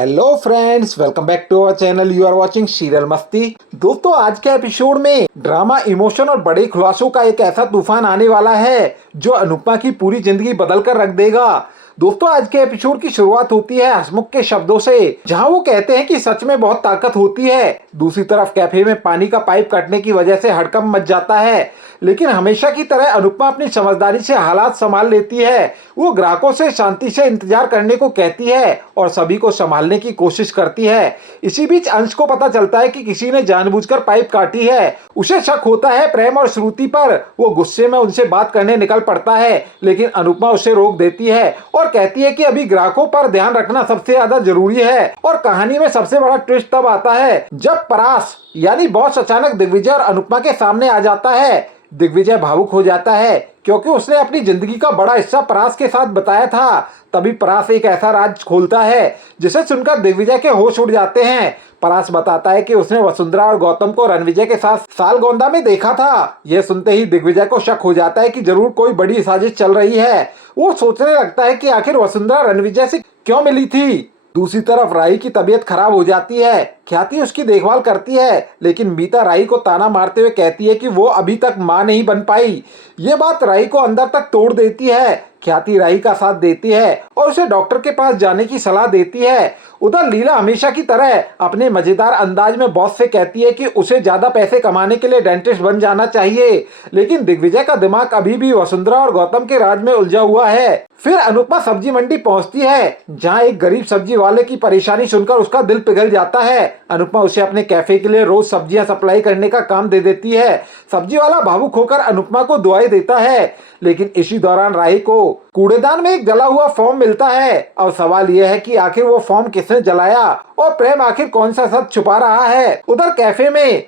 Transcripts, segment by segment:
Hello friends, welcome back to our channel. You are watching serial Masti. दोस्तों, आज के episode में ड्रामा, इमोशन और बड़े खुलासों का एक ऐसा तूफान आने वाला है जो अनुपमा की पूरी जिंदगी बदल कर रख देगा। दोस्तों, आज के एपिसोड की शुरुआत होती है हसमुख के शब्दों से, जहां वो कहते हैं कि सच में बहुत ताकत होती है। दूसरी तरफ कैफे में पानी का पाइप कटने की वजह से हड़कंप मच जाता है, लेकिन हमेशा की तरह अनुपमा अपनी समझदारी से हालात संभाल लेती है। वो ग्राहकों से शांति से इंतजार करने को कहती है और सभी को संभालने की कोशिश करती है। इसी बीच अंश को पता चलता है कि किसी ने जानबूझकर पाइप काटी है। उसे शक होता है प्रेम और श्रुति पर। वो गुस्से में उनसे बात करने निकल पड़ता है, लेकिन अनुपमा उसे रोक देती है और कहती है कि अभी ग्राहकों पर ध्यान रखना सबसे ज्यादा जरूरी है। और कहानी में सबसे बड़ा ट्विस्ट तब आता है जब परास यानी बॉस अचानक दिग्विजय और अनुपमा के सामने आ जाता है। दिग्विजय भावुक हो जाता है क्योंकि उसने अपनी जिंदगी का बड़ा हिस्सा परास के साथ बताया था। तभी परास एक ऐसा राज खोलता है जिसे सुनकर दिग्विजय के होश उड़ जाते हैं। परास बताता है कि उसने वसुंधरा और गौतम को रणविजय के साथ सालगोंदा में देखा था। यह सुनते ही दिग्विजय को शक हो जाता है कि जरूर कोई बड़ी साजिश चल रही है। वो सोचने लगता है कि आखिर वसुंधरा रणविजय से क्यों मिली थी। दूसरी तरफ राई की तबीयत खराब हो जाती है। ख्याति उसकी देखभाल करती है, लेकिन मीता राई को ताना मारते हुए कहती है कि वो अभी तक मां नहीं बन पाई। ये बात राई को अंदर तक तोड़ देती है। ख्याति राई का साथ देती है और उसे डॉक्टर के पास जाने की सलाह देती है। उधर लीला हमेशा की तरह अपने मजेदार अंदाज में बॉस से कहती है कि उसे ज्यादा पैसे कमाने के लिए डेंटिस्ट बन जाना चाहिए, लेकिन दिग्विजय का दिमाग अभी भी वसुंधरा और गौतम के राज में उलझा हुआ है। फिर अनुपमा सब्जी मंडी पहुंचती है, जहां एक गरीब सब्जी वाले की परेशानी सुनकर उसका दिल पिघल जाता है। अनुपमा उसे अपने कैफे के लिए रोज सब्जियां सप्लाई करने का काम दे देती है। सब्जी वाला भावुक होकर अनुपमा को दुआएं देता है, लेकिन इसी दौरान राही को कूड़ेदान में एक जला हुआ फॉर्म मिलता है। अब सवाल यह है कि आखिर वो फॉर्म किसने जलाया और प्रेम आखिर कौन सा सच छुपा रहा है। उधर कैफे में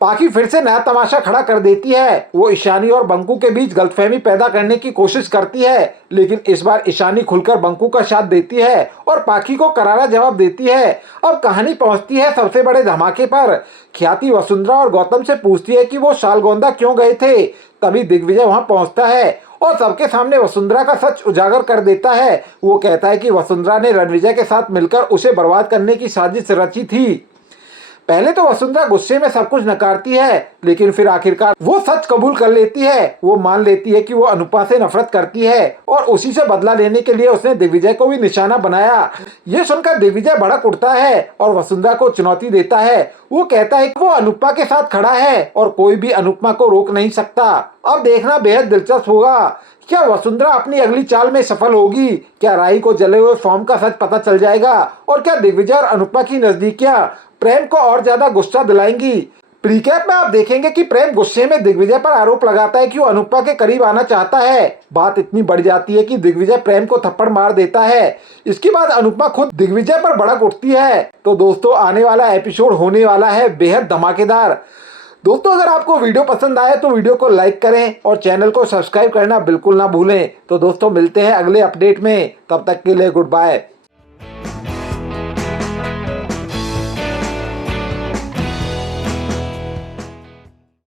पाखी फिर से नया तमाशा खड़ा कर देती है। वो ईशानी और बंकू के बीच गलतफहमी पैदा करने की कोशिश करती है, लेकिन इस बार ईशानी खुलकर बंकू का साथ देती है और पाखी को करारा जवाब देती है। अब कहानी पहुंचती है सबसे बड़े धमाके पर। ख्याति वसुंधरा और गौतम से पूछती है कि वो सालगोंदा क्यों गए थे। तभी दिग्विजय वहां पहुंचता है और सबके सामने वसुंधरा का सच उजागर कर देता है। वो कहता है कि वसुंधरा ने रणविजय के साथ मिलकर उसे बर्बाद करने की साजिश रची थी। पहले तो वसुंधरा गुस्से में सब कुछ नकारती है, लेकिन फिर आखिरकार वो सच कबूल कर लेती है। वो मान लेती है कि वो अनुपमा से नफरत करती है और उसी से बदला लेने के लिए उसने दिग्विजय को भी निशाना बनाया। ये सुनकर दिग्विजय भड़क उठता है और वसुंधरा को चुनौती देता है। वो कहता है कि वो अनुपमा के साथ खड़ा है और कोई भी अनुपमा को रोक नहीं सकता। अब देखना बेहद दिलचस्प होगा, क्या वसुंधरा अपनी अगली चाल में सफल होगी? क्या राई को जले हुए फॉर्म का सच पता चल जाएगा? और क्या दिग्विजय और अनुपमा की नजदीकियां प्रेम को और ज्यादा गुस्सा दिलाएंगी? प्रीकैप में आप देखेंगे कि प्रेम गुस्से में दिग्विजय पर आरोप लगाता है कि वो अनुपमा के करीब आना चाहता है। बात इतनी बढ़ जाती है कि दिग्विजय प्रेम को थप्पड़ मार देता है। इसके बाद अनुपमा खुद दिग्विजय पर भड़क उठती है। तो दोस्तों, आने वाला एपिसोड होने वाला है बेहद धमाकेदार। दोस्तों, अगर आपको वीडियो पसंद आए तो वीडियो को लाइक करें और चैनल को सब्सक्राइब करना बिल्कुल ना भूलें। तो दोस्तों, मिलते हैं अगले अपडेट में। तब तक के लिए गुड बाय।